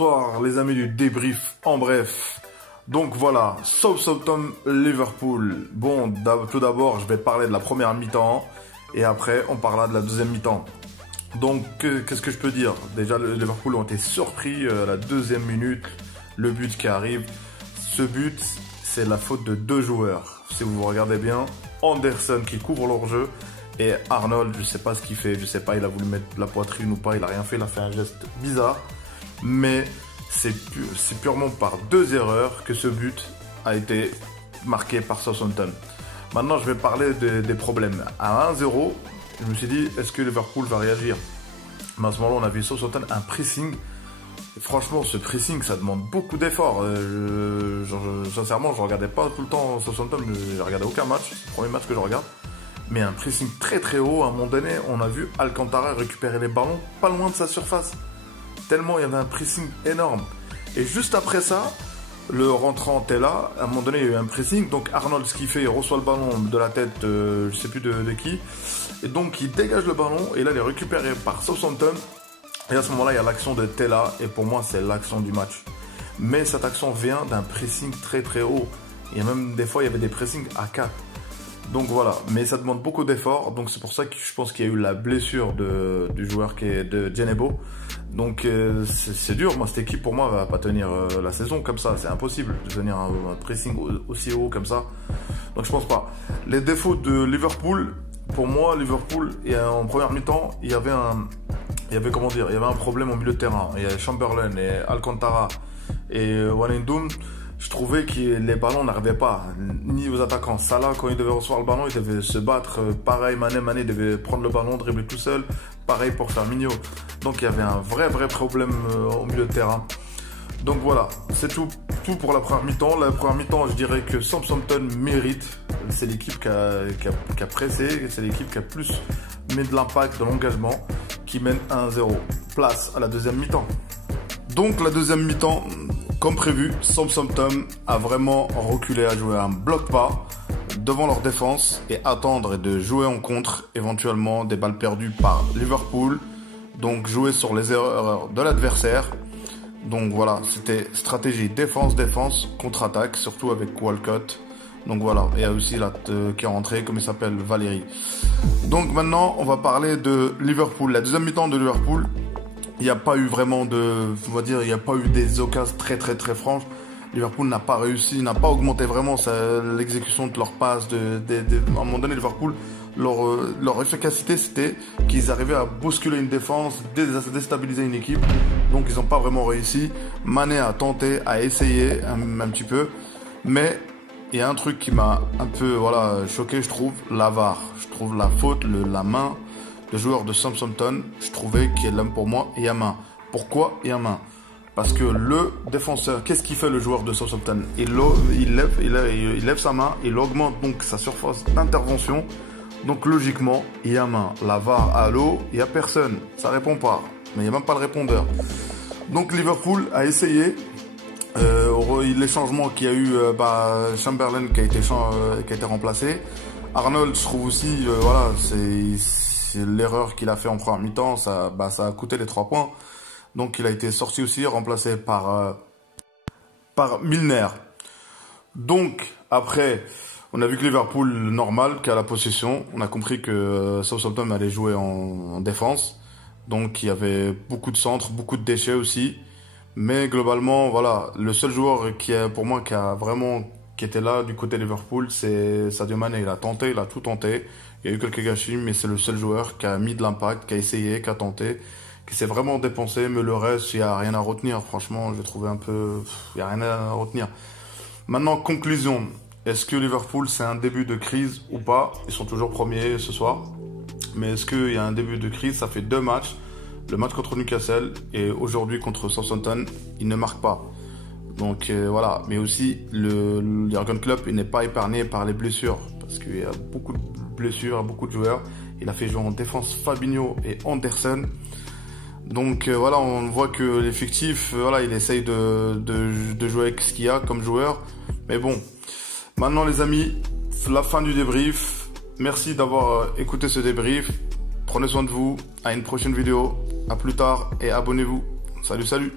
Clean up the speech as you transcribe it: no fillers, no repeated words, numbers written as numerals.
Bonsoir les amis du débrief en bref. Donc voilà, Southampton Liverpool. Bon, tout d'abord je vais parler de la première mi-temps et après on parlera de la deuxième mi-temps. Donc qu'est-ce que je peux dire? Déjà les Liverpool ont été surpris à la deuxième minute, le but qui arrive. Ce but c'est la faute de deux joueurs. Si vous regardez bien, Anderson qui couvre leur jeu et Arnold, je sais pas ce qu'il fait, je sais pas, il a voulu mettre la poitrine ou pas, il a rien fait, il a fait un geste bizarre. Mais c'est purement par deux erreurs que ce but a été marqué par Southampton. Maintenant, je vais parler des problèmes. À 1-0, je me suis dit, est-ce que Liverpool va réagir? Mais à ce moment-là, on a vu Southampton un pressing. Et franchement, ce pressing, ça demande beaucoup d'efforts. Sincèrement, je regardais pas tout le temps Southampton, je regardais aucun match. C'est le premier match que je regarde. Mais un pressing très très haut. À un moment donné, on a vu Alcantara récupérer les ballons pas loin de sa surface. Tellement il y avait un pressing énorme. Et juste après ça, le rentrant est là. À un moment donné, il y a eu un pressing. Donc Arnold, ce qu'il fait, il reçoit le ballon de la tête, je sais plus de qui. Et donc il dégage le ballon. Et là, il est récupéré par Southampton. Et à ce moment-là, il y a l'action de Tella. Et pour moi, c'est l'action du match. Mais cette action vient d'un pressing très très haut. Et même des fois, il y avait des pressings à 4. Donc voilà, mais ça demande beaucoup d'efforts. Donc c'est pour ça que je pense qu'il y a eu la blessure du joueur qui est de Djenebo. Donc c'est dur. Moi, cette équipe pour moi va pas tenir la saison comme ça. C'est impossible de tenir un pressing aussi haut comme ça. Donc je pense pas. Les défauts de Liverpool, pour moi, Liverpool, et en première mi-temps, il y avait un problème au milieu de terrain. Il y avait Chamberlain et Alcantara et Wijnaldum. Je trouvais que les ballons n'arrivaient pas, ni aux attaquants. Salah, quand il devait recevoir le ballon, il devait se battre. Pareil, Mané devait prendre le ballon, dribbler tout seul. Pareil pour Firmino. Donc il y avait un vrai problème au milieu de terrain. Donc voilà, c'est tout pour la première mi-temps. La première mi-temps, je dirais que Southampton mérite. C'est l'équipe qui a pressé, c'est l'équipe qui a plus mis de l'impact, de l'engagement, qui mène 1-0. Place à la deuxième mi-temps. Donc la deuxième mi-temps, comme prévu, Southampton a vraiment reculé à jouer un bloc-pas devant leur défense et attendre et de jouer en contre, éventuellement des balles perdues par Liverpool. Donc jouer sur les erreurs de l'adversaire. Donc voilà, c'était stratégie défense, contre-attaque, surtout avec Walcott. Donc voilà, et il y a aussi là qui est rentré, comme il s'appelle, Valérie. Donc maintenant, on va parler de Liverpool. La deuxième mi-temps de Liverpool. Il n'y a pas eu vraiment il n'y a pas eu des occasions très franches. Liverpool n'a pas réussi, n'a pas augmenté vraiment l'exécution de leur passe. À un moment donné, Liverpool, leur efficacité, c'était qu'ils arrivaient à bousculer une défense, déstabiliser une équipe. Donc, ils n'ont pas vraiment réussi. Mané a tenté, a essayé un petit peu. Mais il y a un truc qui m'a un peu choqué, je trouve, la VAR. Je trouve la faute, la main. Le joueur de Southampton, je trouvais qu'il y a pour moi, il y a main. Pourquoi il y a main? Parce que le défenseur, qu'est-ce qu'il fait le joueur de Southampton? Il lève sa main, il augmente donc sa surface d'intervention. Donc logiquement, il y a main. La VAR à l'eau, il n'y a personne. Ça répond pas. Mais il n'y a même pas le répondeur. Donc Liverpool a essayé. Les changements qu'il y a eu, Chamberlain qui a été remplacé. Arnold, je trouve aussi, c'est l'erreur qu'il a fait en première mi-temps, ça a coûté les 3 points. Donc il a été sorti aussi, remplacé par Milner. Donc après, on a vu que Liverpool, normal, qui a la possession. On a compris que Southampton allait jouer en défense. Donc il y avait beaucoup de centres, beaucoup de déchets aussi. Mais globalement, voilà, le seul joueur qui était là du côté Liverpool, c'est Sadio Mané. Il a tout tenté. Il y a eu quelques gâchis, mais c'est le seul joueur qui a mis de l'impact, qui a essayé, qui a tenté, qui s'est vraiment dépensé. Mais le reste, il n'y a rien à retenir. Franchement, j'ai trouvé il n'y a rien à retenir. Maintenant, conclusion. Est-ce que Liverpool, c'est un début de crise ou pas? Ils sont toujours premiers ce soir. Mais est-ce qu'il y a un début de crise? Ça fait 2 matchs. Le match contre Newcastle et aujourd'hui contre Southampton, ils ne marquent pas. Donc voilà, mais aussi le Jürgen Klopp, il n'est pas épargné par les blessures parce qu'il y a beaucoup de blessures, beaucoup de joueurs. Il a fait jouer en défense Fabinho et Anderson. Donc voilà, on voit que l'effectif, il essaye de jouer avec ce qu'il y a comme joueur. Mais bon, maintenant les amis, la fin du débrief. Merci d'avoir écouté ce débrief. Prenez soin de vous. À une prochaine vidéo. À plus tard et abonnez-vous. Salut.